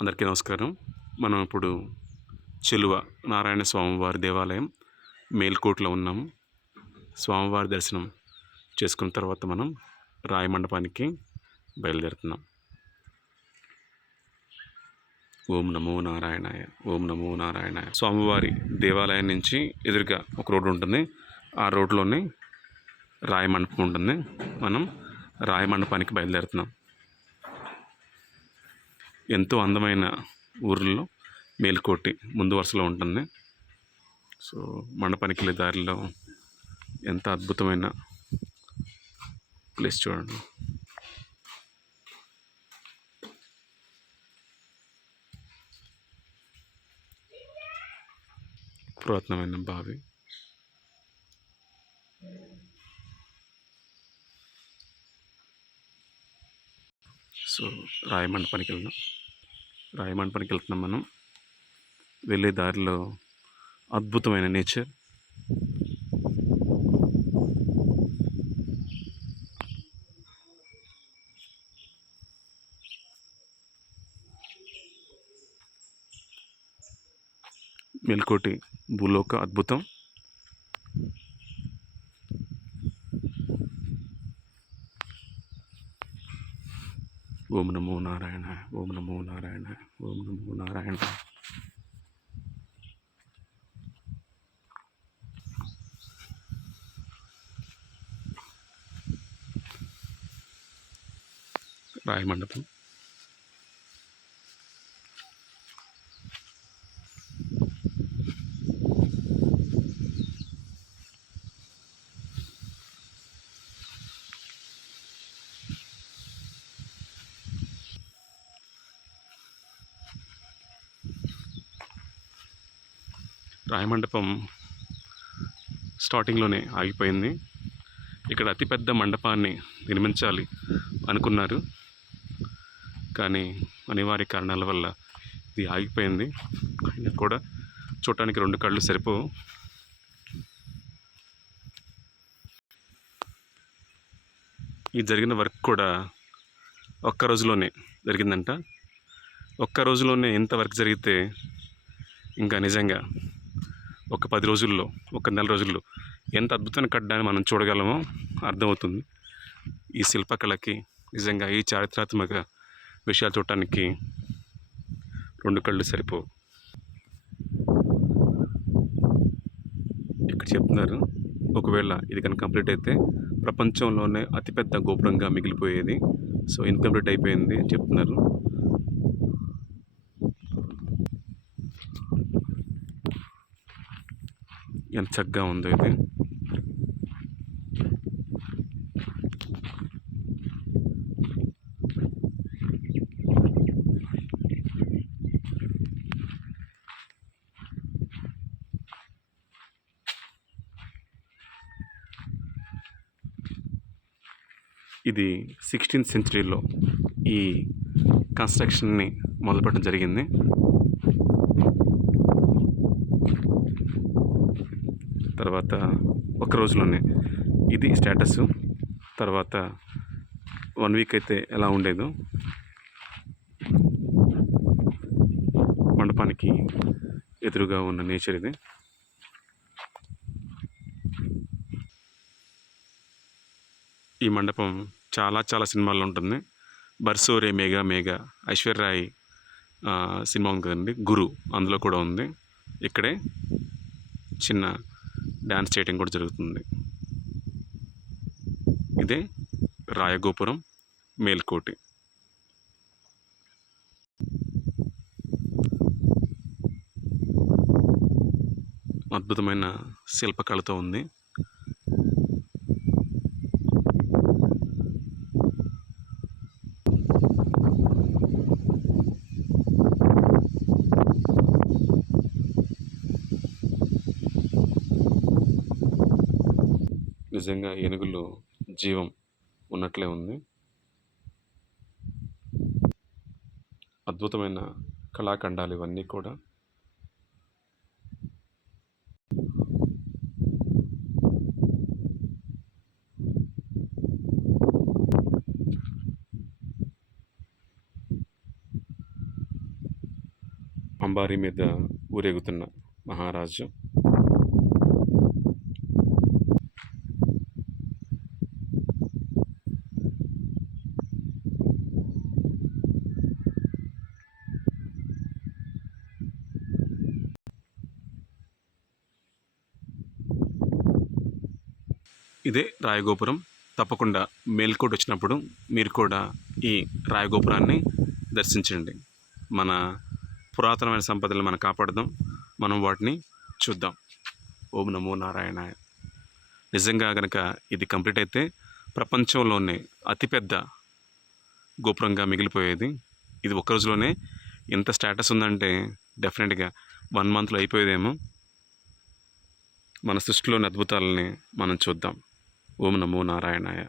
అందరికీ నమస్కారం. మనం ఇప్పుడు చెలువ నారాయణ స్వామివారి దేవాలయం మేల్కోట్లో ఉన్నాము స్వామివారి దర్శనం చేసుకున్న తర్వాత మనం రాయమండపానికి బయలుదేరుతున్నాం. ఓం నమో నారాయణాయ ఓం నమో నారాయణాయ. స్వామివారి దేవాలయం నుంచి ఎదురుగా ఒక రోడ్డు ఉంటుంది. ఆ రోడ్లోనే రాయమండపం ఉంటుంది. మనం రాయమండపానికి బయలుదేరుతున్నాం. ఎంతో అందమైన ఊర్లో మేల్కోటి ముందు వరుసలో ఉంటుంది. సో మండపానికి దారిలో ఎంత అద్భుతమైన ప్లేస్ చూడండి. పురాతనమైన బావి. సో రాయమండపానికి వెళ్దాం. రాయమండపానికి వెళ్తున్నాం మనం. వెళ్ళే దారిలో అద్భుతమైన నేచర్. మెల్కోటి భూలోక అద్భుతం. ఓం నమో నారాయణ ఓం నమో నారాయణ ఓం నమో నారాయణ రాయి రాయమండపం స్టార్టింగ్లోనే ఆగిపోయింది. ఇక్కడ అతిపెద్ద మండపాన్ని నిర్మించాలి అనుకున్నారు. కానీ అనివార్య కారణాల వల్ల ఇది ఆగిపోయింది. అయినా కూడా చూడటానికి రెండు కళ్ళు సరిపోవు. ఈ జరిగిన వర్క్ కూడా ఒక్క రోజులోనే జరిగిందంట. ఒక్క రోజులోనే ఇంత వర్క్ జరిగితే ఇంకా నిజంగా ఒక పది రోజుల్లో ఒక నెల రోజుల్లో ఎంత అద్భుతమైన కట్టడాన్ని మనం చూడగలమో అర్థమవుతుంది. ఈ శిల్పకళకి నిజంగా ఈ చారిత్రాత్మక విషయాలు చూడటానికి రెండు కళ్ళు సరిపోవు ఇక్కడ చెప్తున్నారు ఒకవేళ ఇది కనుక కంప్లీట్ అయితే ప్రపంచంలోనే అతిపెద్ద గోపురంగా మిగిలిపోయేది. సో ఇన్కంప్లీట్ అయిపోయింది చెప్తున్నారు. ఎంత చక్కగా ఉందో ఇది. ఇది సిక్స్టీన్త్ సెంచరీలో ఈ కన్స్ట్రక్షన్ని మొదలుపెట్టడం జరిగింది. తర్వాత ఒక రోజులోనే ఇది స్టేటస్ తర్వాత వన్ వీక్ అయితే ఎలా ఉండేదో మండపానికి ఎదురుగా ఉన్న నేచర్ ఇది. ఈ మండపం చాలా చాలా సినిమాల్లో ఉంటుంది. బర్సోరే మేఘా మేఘా ఐశ్వర్యరాయ్ సినిమా ఉంది కదండి గురు అందులో కూడా ఉంది. ఇక్కడే చిన్న డ్యాన్స్ చేయటం కూడా జరుగుతుంది. ఇదే రాయగోపురం మేల్కోటి. అద్భుతమైన శిల్పకళతో ఉంది. నిజంగా ఏనుగులో జీవం ఉన్నట్లే ఉంది. అద్భుతమైన కళాఖండాలు ఇవన్నీ కూడా. అంబారీ మీద ఊరేగుతున్న మహారాజు ఇదే రాయగోపురం. తప్పకుండా మేల్కోట వచ్చినప్పుడు మీరు కూడా ఈ రాయగోపురాన్ని దర్శించండి. మన పురాతనమైన సంపదలు మనం కాపాడదాం. మనం వాటిని చూద్దాం. ఓం నమో నారాయణాయ. నిజంగా కనుక ఇది కంప్లీట్ అయితే ప్రపంచంలోనే అతిపెద్ద గోపురంగా మిగిలిపోయేది. ఇది ఒక్క రోజులోనే ఎంత స్టేటస్ ఉందంటే డెఫినెట్గా వన్ మంత్లో అయిపోయేదేమో. మన సృష్టిలోని అద్భుతాలని మనం చూద్దాం. ఓం నమో నారాయణాయ.